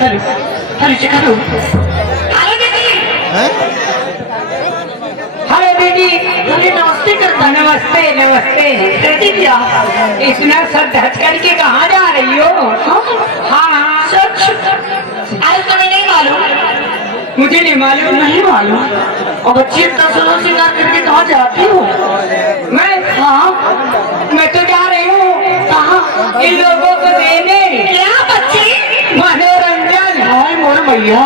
Hello hello दीदी। हेलो दीदी, अरे नमस्ते करता। नमस्ते नमस्ते। कहती क्या इतना सब ढक करके कहाँ जा रही हो? हाँ हाँ सच। आज तुम्हें नहीं मालूम? मुझे नहीं मालूम। नहीं मालूम? और बच्ची इतना सुनो सिंगार करके कहाँ जाती हो? मैं? हाँ मैं तो जा रही हूँ। कहाँ? इन लोगों को देने। क्या बच्ची? मनोरंजन। हाय मोर भैया,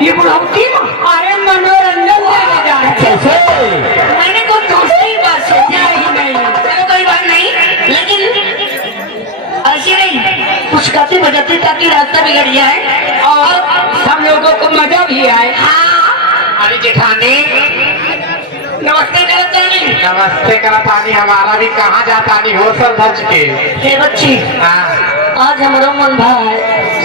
ये बुढ़ाती। अरे मनोरंजन देने जा रहे हैं। मैंने तो दूसरी बात सोचा ही नहीं। चलो कोई बात नहीं, लेकिन ऐसी नहीं, कुछ गाते बजाते ताकि रास्ता बिगड़ जाए और हम लोगों को मजा भी आए। हाँ। अरे जेठानी नमस्ते करतानी। नमस्ते करतानी। हमारा भी कहाँ जाता नहीं हो सर धज के। हे बच्ची, हाँ आज हमारा मन भाई।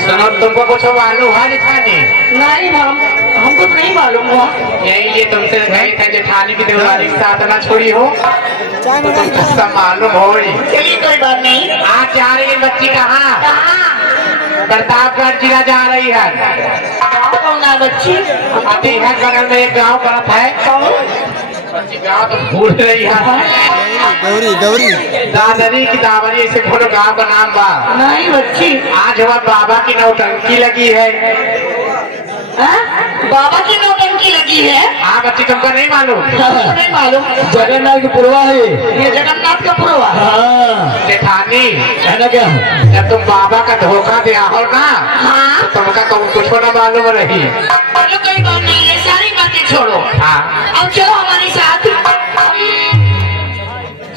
सुनो, तुमको कुछ मालूम है जेठानी? नहीं हम हमको तो नहीं मालूम हुआ। यही लिए तुमसे कही था जेठानी की देवरानी के साथ ना छोड़ी हो तो तुमको सब मालूम हो। चलिए कोई बात नहीं। आज जा रही है बच्ची कहाँ? प्रतापगढ़ जिला जा रही है। कौन है बच्ची? अभी है बगल में एक गाँव पड़ता है। बच्ची गाँव तो भूल रही है। गौरी गौरी दादरी की दावरी ऐसे पूरे गाँव का नाम बा। नहीं बच्ची। आज हमारे बाबा की नौटंकी लगी है। बाबा की नौटंकी लगी है? हाँ बच्ची, तुमको नहीं मालूम? नहीं मालूम। जगन्नाथ की पुरवा है ये जगन्नाथ का पुरवा। हाँ जेठानी, कहना क्या? जब तुम बाबा का धोखा दिया हो ना, हाँ तो तुमका तुम कुछ ना मालूम रही। चलो कोई बात नहीं, ये सारी बातें छोड़ो। हाँ अब चलो हमारे साथ।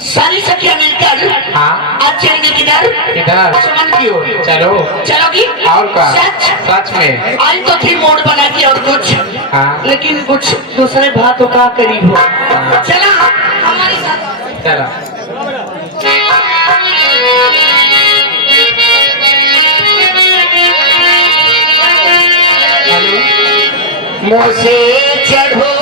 सारी सखियां मिलकर हाँ। आज चलेंगे किधर? किधर? सुमन की ओर। चलो। चलोगी? और क्या? सच? सच में। आज तो थी मोड़ बना के और कुछ, हाँ लेकिन कुछ दूसरे बातों का करीब हो। चला हमारे साथ। चलो। मुझे चढ़ो